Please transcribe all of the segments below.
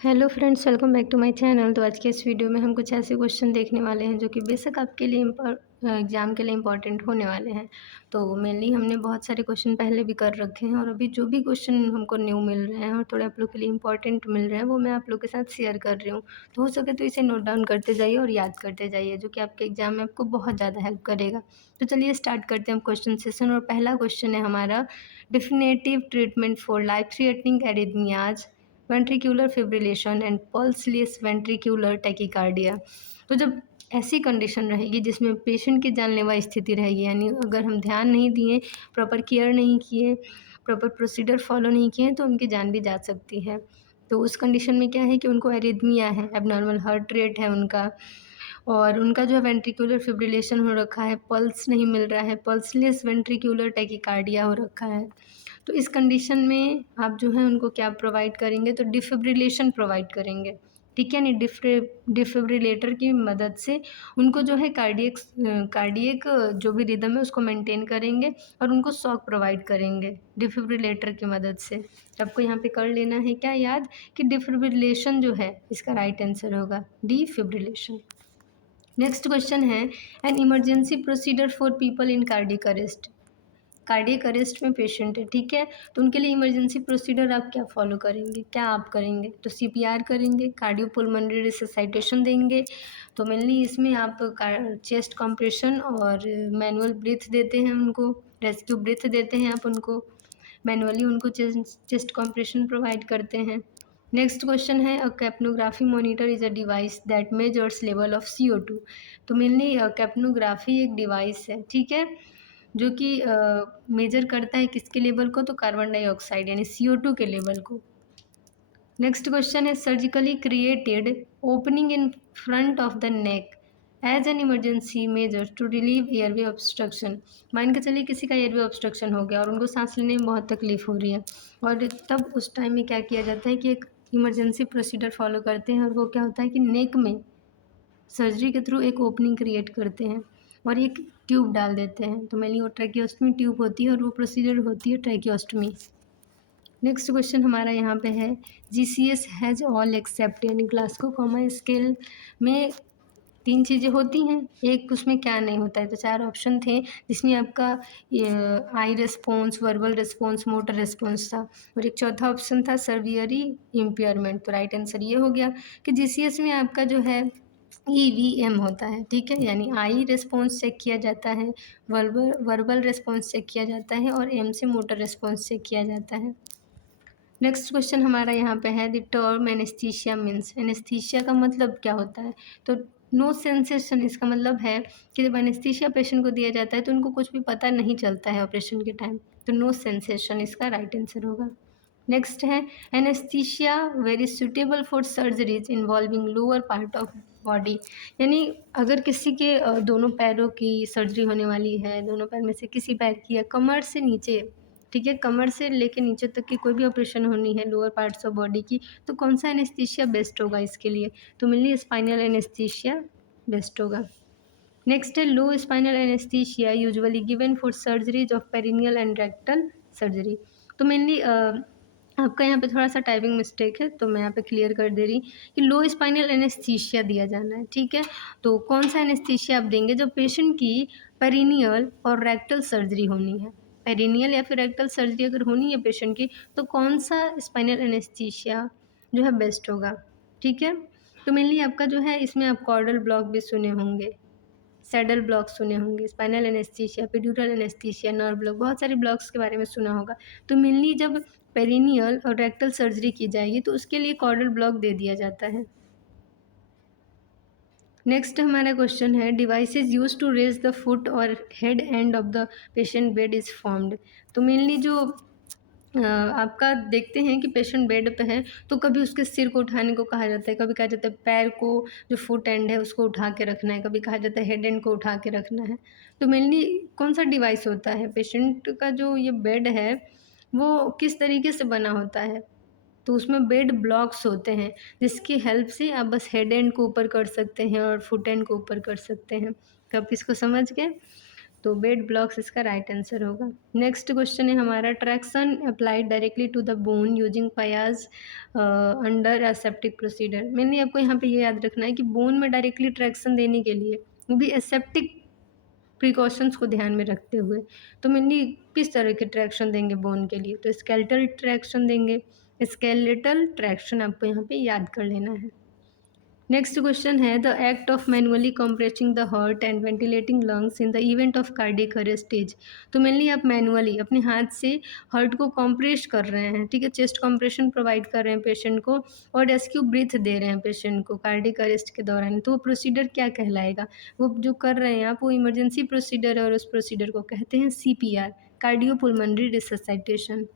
Hello friends, welcome back to my channel. तो आज के इस वीडियो में हम कुछ ऐसे क्वेश्चन देखने वाले हैं जो कि बेशक आपके लिए एग्ज़ाम के लिए इम्पॉर्टेंट होने वाले हैं। तो मेनली हमने बहुत सारे क्वेश्चन पहले भी कर रखे हैं और अभी जो भी क्वेश्चन हमको न्यू मिल रहे हैं और थोड़े आप लोग के लिए इम्पॉर्टेंट मिल रहे हैं वो मैं आप लोग के साथ शेयर कर रही हूँ। तो हो सके तो इसे नोट डाउन करते जाइए और याद करते जाइए, जो कि आपके एग्ज़ाम में आपको बहुत ज़्यादा हेल्प करेगा। तो चलिए स्टार्ट करते हैं क्वेश्चन सेशन। और पहला क्वेश्चन है हमारा, definitive treatment for life threatening arrhythmias, ventricular fibrillation and pulseless ventricular tachycardia. तो जब ऐसी कंडीशन रहेगी जिसमें पेशेंट की जानलेवा स्थिति रहेगी, यानी अगर हम ध्यान नहीं दिए, प्रॉपर केयर नहीं किए, प्रॉपर प्रोसीजर फॉलो नहीं किए, तो उनकी जान भी जा सकती है। तो उस कंडीशन में क्या है कि उनको एरिथमिया है, एबनॉर्मल हार्ट रेट है उनका, और उनका जो है वेंट्रिकुलर फिब्रिलेशन हो रखा है, पल्स नहीं मिल रहा है, पल्सलेस वेंट्रिकुलर टैकीकार्डिया हो रखा है। तो इस कंडीशन में आप जो है उनको क्या प्रोवाइड करेंगे, तो डिफिब्रिलेशन प्रोवाइड करेंगे। ठीक है, नहीं डिफिब्रिलेटर की मदद से उनको जो है कार्डियक जो भी रिदम है उसको मेंटेन करेंगे और उनको शॉक प्रोवाइड करेंगे डिफिब्रिलेटर की मदद से। तो आपको यहाँ पे कर लेना है क्या याद, कि डिफिब्रिलेशन जो है इसका राइट आंसर होगा डिफिब्रिलेशन। नेक्स्ट क्वेश्चन है, an emergency procedure for people in cardiac arrest. Cardiac arrest में पेशेंट है, ठीक है, तो उनके लिए इमरजेंसी प्रोसीजर आप क्या फॉलो करेंगे, क्या आप करेंगे, तो सीपीआर करेंगे, कार्डियोपुल्मोनरी रिससाइटेशन देंगे। तो मेनली इसमें आप चेस्ट कंप्रेशन और मैनुअल ब्रीथ देते हैं उनको, रेस्क्यू ब्रीथ देते हैं आप उनको, मैनुअली उनको चेस्ट कंप्रेशन प्रोवाइड करते हैं। नेक्स्ट क्वेश्चन है, a capnography monitor is a device that measures level of CO2। तो मेनली कैप्नोग्राफी एक डिवाइस है, ठीक है, जो कि मेजर करता है किसके लेवल को, तो कार्बन डाइऑक्साइड यानी CO2 के लेवल को। नेक्स्ट क्वेश्चन है, surgically created opening in front of the neck as an emergency measure to relieve airway obstruction. मान के चलिए किसी का एयरवे ऑब्स्ट्रक्शन हो गया और उनको सांस लेने में बहुत तकलीफ हो रही है, और तब उस टाइम में क्या किया जाता है कि एक इमरजेंसी प्रोसीजर फॉलो करते हैं, और वो क्या होता है कि नेक में सर्जरी के थ्रू एक ओपनिंग क्रिएट करते हैं और एक ट्यूब डाल देते हैं। तो मेनली वो ट्रैकियोस्टमी ट्यूब होती है और वो प्रोसीजर होती है ट्रैकियोस्टमी। नेक्स्ट क्वेश्चन हमारा यहाँ पे है, GCS हैज़ ऑल एक्सेप्ट, यानी ग्लासगो कॉमा स्केल में 3 चीज़ें होती हैं, एक उसमें क्या नहीं होता है। तो 4 ऑप्शन थे जिसमें आपका eye response, verbal response, motor response था, और एक चौथा ऑप्शन था सर्वियरी इम्पेयरमेंट। तो राइट आंसर ये हो गया कि GCS में आपका जो है EVM होता है, ठीक है, यानी आई रिस्पॉन्स चेक किया जाता है, वर्बल रिस्पॉन्स चेक किया जाता है, और M से मोटर रिस्पॉन्स चेक किया जाता है। नेक्स्ट क्वेश्चन हमारा यहाँ पे है, the term anaesthesia means, anaesthesia का मतलब क्या होता है, तो नो सेंसेशन, इसका मतलब है कि जब एनेस्थीसिया पेशेंट को दिया जाता है तो उनको कुछ भी पता नहीं चलता है ऑपरेशन के टाइम, तो नो सेंसेशन इसका राइट आंसर होगा। नेक्स्ट है, anaesthesia very suitable for surgeries involving lower part of body, यानी अगर किसी के दोनों पैरों की सर्जरी होने वाली है, दोनों पैर में से किसी पैर की या कमर से नीचे, ठीक है, कमर से लेके नीचे तक की कोई भी ऑपरेशन होनी है लोअर पार्ट्स ऑफ बॉडी की, तो कौन सा एनेस्थीसिया बेस्ट होगा इसके लिए, तो मेनली स्पाइनल एनेस्थीसिया बेस्ट होगा। नेक्स्ट है, low spinal anaesthesia usually given for surgeries of perineal and rectal surgery. तो मेनली आपका यहाँ पे थोड़ा सा टाइपिंग मिस्टेक है, तो मैं यहाँ पे क्लियर कर दे रही कि लो स्पाइनल एनेस्थीसिया दिया जाना है, ठीक है। तो कौन सा एनेस्थीसिया आप देंगे जब पेशेंट की पेरिनियल और रेक्टल सर्जरी होनी है, पेरिनियल या फिर रेक्टल सर्जरी अगर होनी है पेशेंट की, तो कौन सा स्पाइनल एनेस्थीसिया जो है बेस्ट होगा, ठीक है। तो मेनली आपका जो है इसमें आप कॉर्डल ब्लॉक भी सुने होंगे, सैडल ब्लॉक सुने होंगे, spinal anaesthesia, epidural anaesthesia, nerve block, बहुत सारे ब्लॉक्स के बारे में सुना होगा। तो मेनली जब पेरिनियल और रेक्टल सर्जरी की जाएगी तो उसके लिए कॉर्डल ब्लॉक दे दिया जाता है। नेक्स्ट हमारा क्वेश्चन है, devices used to raise the foot और head end of the patient bed is formed. तो मेनली जो आपका देखते हैं कि पेशेंट बेड पे है तो कभी उसके सिर को उठाने को कहा जाता है, कभी कहा जाता है पैर को, जो फुट एंड है उसको उठा के रखना है, कभी कहा जाता है हेड एंड को उठा के रखना है। तो मेनली कौन सा डिवाइस होता है, पेशेंट का जो ये बेड है वो किस तरीके से बना होता है, तो उसमें बेड ब्लॉक्स होते हैं जिसकी हेल्प से आप बस हेड एंड को ऊपर कर सकते हैं और फुट एंड को ऊपर कर सकते हैं। तो आप इसको समझ गए। तो बेड ब्लॉक्स इसका राइट आंसर होगा। नेक्स्ट क्वेश्चन है हमारा, traction applied directly to the bone using पायाज अंडर एसेप्टिक प्रोसीजर। मैंने आपको यहाँ पे ये याद रखना है कि बोन में डायरेक्टली ट्रैक्शन देने के लिए वो भी एसेप्टिक प्रिकॉशंस को ध्यान में रखते हुए, तो मेनली किस तरह के ट्रैक्शन देंगे बोन के लिए, तो स्केलेटल ट्रैक्शन देंगे। स्केलेटल ट्रैक्शन आपको यहाँ पे याद कर लेना है। नेक्स्ट क्वेश्चन है, the act of manually compressing the heart and ventilating lungs in the event of cardiac arrest stage. तो मेनली आप मैनुअली अपने हाथ से हार्ट को कंप्रेस कर रहे हैं, ठीक है, चेस्ट कंप्रेशन प्रोवाइड कर रहे हैं पेशेंट को और रेस्क्यू ब्रीथ दे रहे हैं पेशेंट को कार्डियक अरेस्ट के दौरान, तो वो प्रोसीजर क्या कहलाएगा? वो जो कर रहे हैं आप वो इमरजेंसी प्रोसीजर है और उस प्रोसीजर को कहते हैं CPR, cardiopulmonary resuscitation.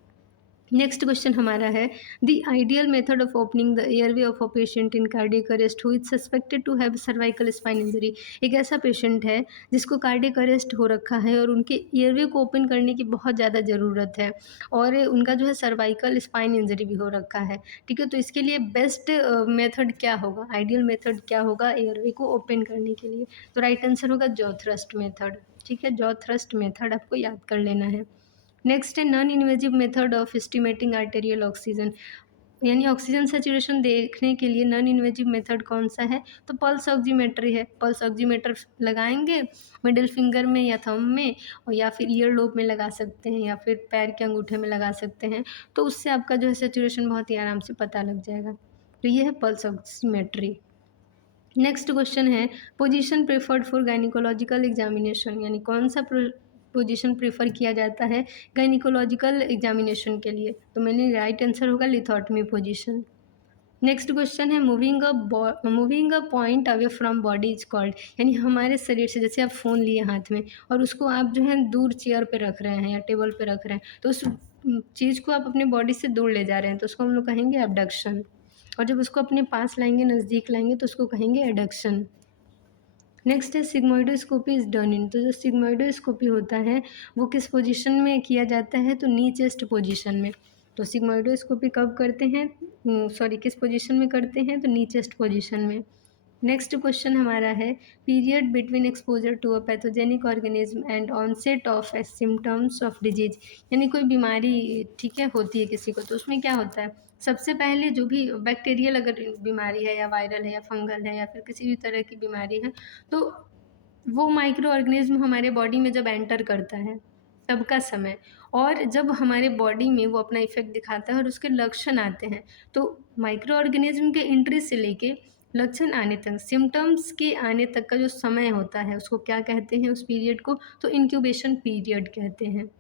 Next question हमारा है, the ideal method of opening the airway of a patient in cardiac arrest who is suspected to have cervical spine injury. एक ऐसा पेशेंट है जिसको कार्डियक अरेस्ट हो रखा है और उनके एयरवे को ओपन करने की बहुत ज़्यादा ज़रूरत है और उनका जो है सर्वाइकल स्पाइन इंजरी भी हो रखा है, ठीक है। तो इसके लिए बेस्ट मेथड क्या होगा, आइडियल मेथड क्या होगा एयरवे को ओपन करने के लिए? तो राइट आंसर होगा जॉ थ्रस्ट मेथड, ठीक है, जॉ थ्रस्ट मेथड आपको याद कर लेना है। नेक्स्ट है non invasive method of estimating arterial oxygen, यानी ऑक्सीजन सैचुरेशन देखने के लिए नॉन इन्वेजिव मेथड कौन सा है? तो पल्स ऑक्सीमेट्री है। पल्स ऑक्सीमीटर लगाएंगे मिडिल फिंगर में या थंब में और या फिर ईयर लोब में लगा सकते हैं या फिर पैर के अंगूठे में लगा सकते हैं, तो उससे आपका जो है सैचुरेशन बहुत ही आराम से पता लग जाएगा। तो ये है पल्स ऑक्सीमेट्री। नेक्स्ट क्वेश्चन है, position preferred for gynaecological examination, यानी कौन सा पोजीशन प्रेफर किया जाता है गायनिकोलॉजिकल एग्जामिनेशन के लिए? तो मैंने राइट आंसर होगा लिथोटमी पोजीशन। नेक्स्ट क्वेश्चन है, moving a point away from body is called, यानी हमारे शरीर से जैसे आप फ़ोन लिए हाथ में और उसको आप जो है दूर चेयर पे रख रहे हैं या टेबल पे रख रहे हैं, तो उस चीज़ को आप अपने बॉडी से दूर ले जा रहे हैं, तो उसको हम लोग कहेंगे एबडक्शन। और जब उसको अपने पास लाएंगे, नज़दीक लाएंगे, तो उसको कहेंगे एडक्शन। नेक्स्ट है सिग्मोइडोस्कोपी इज़ डन इन, तो जो सिग्मोइडोस्कोपी होता है वो किस पोजीशन में किया जाता है? तो नी चेस्ट पोजीशन में। तो सिग्मोइडोस्कोपी कब करते हैं, सॉरी किस पोजीशन में करते हैं? तो नी चेस्ट पोजीशन में। नेक्स्ट क्वेश्चन हमारा है, period between exposure to a pathogenic organism and onset of symptoms of disease, यानी कोई बीमारी, ठीक है, होती है किसी को, तो उसमें क्या होता है? सबसे पहले जो भी बैक्टीरियल अगर बीमारी है या वायरल है या फंगल है या फिर किसी भी तरह की बीमारी है, तो वो माइक्रो ऑर्गेनिज्म हमारे बॉडी में जब एंटर करता है तब का समय, और जब हमारे बॉडी में वो अपना इफेक्ट दिखाता है और उसके लक्षण आते हैं, तो माइक्रो ऑर्गेनिज्म के एंट्री से लेके लक्षण आने तक, सिम्टम्स के आने तक का जो समय होता है उसको क्या कहते हैं उस पीरियड को? तो इंक्यूबेशन पीरियड कहते हैं।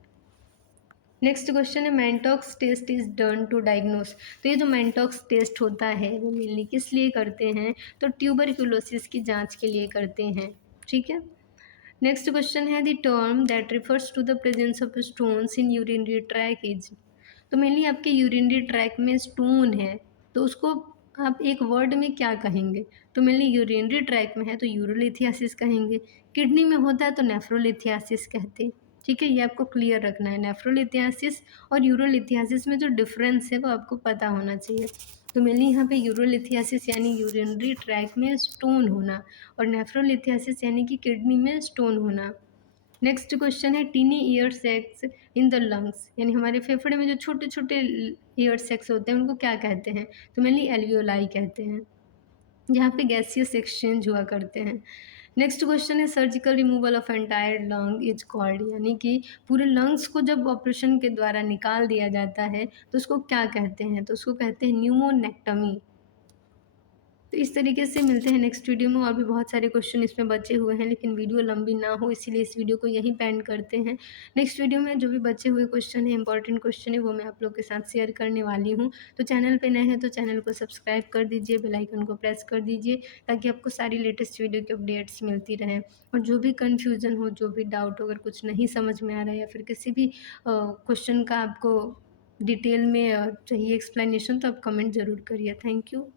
नेक्स्ट क्वेश्चन है, Mantoux test is done to diagnose, तो ये जो मैनटॉक्स टेस्ट होता है वो मेनली किस लिए करते हैं? तो ट्यूबरक्यूलोसिस की जांच के लिए करते हैं, ठीक है। नेक्स्ट क्वेश्चन है, the term that refers to the presence of stones in urinary tract is, तो मेनली आपके यूरिनरी ट्रैक में स्टोन है तो उसको आप एक वर्ड में क्या कहेंगे? तो मेनली यूरिनरी ट्रैक में है तो यूरोलिथियासिस कहेंगे, किडनी में होता है तो नेफ्रोलिथियासिस कहते हैं, ठीक है। ये आपको क्लियर रखना है, नेफ्रोलिथियासिस और यूरोलिथियासिस में जो डिफरेंस है वो आपको पता होना चाहिए। तो मेनली यहाँ पे यूरोलिथियासिस यानी यूरिनरी ट्रैक में स्टोन होना और नेफ्रोलिथियासिस यानी कि किडनी में स्टोन होना। नेक्स्ट क्वेश्चन है, tiny air sacs in the lungs, यानी हमारे फेफड़े में जो छोटे छोटे ईयर सेक्स होते हैं उनको क्या कहते हैं? तो मेनली एल्वियोलाई कहते हैं, जहाँ पे गैसियस एक्सचेंज हुआ करते हैं। नेक्स्ट क्वेश्चन है, surgical removal of entire lung is called, यानी कि पूरे लंग्स को जब ऑपरेशन के द्वारा निकाल दिया जाता है तो उसको क्या कहते हैं? तो उसको कहते हैं न्यूमोनेक्टमी। तो इस तरीके से मिलते हैं नेक्स्ट वीडियो में, और भी बहुत सारे क्वेश्चन इसमें बचे हुए हैं लेकिन वीडियो लंबी ना हो इसीलिए इस वीडियो को यहीं पे एंड करते हैं। नेक्स्ट वीडियो में जो भी बचे हुए क्वेश्चन है, इंपॉर्टेंट क्वेश्चन है, वो मैं आप लोग के साथ शेयर करने वाली हूँ। तो चैनल पे नए हैं तो चैनल को सब्सक्राइब कर दीजिए, बेल आइकन को प्रेस कर दीजिए ताकि आपको सारी लेटेस्ट वीडियो की अपडेट्स मिलती रहें। और जो भी कन्फ्यूज़न हो, जो भी डाउट हो, अगर कुछ नहीं समझ में आ रहा है या फिर किसी भी क्वेश्चन का आपको डिटेल में चाहिए एक्सप्लेनेशन, तो आप कमेंट ज़रूर करिए। Thank you.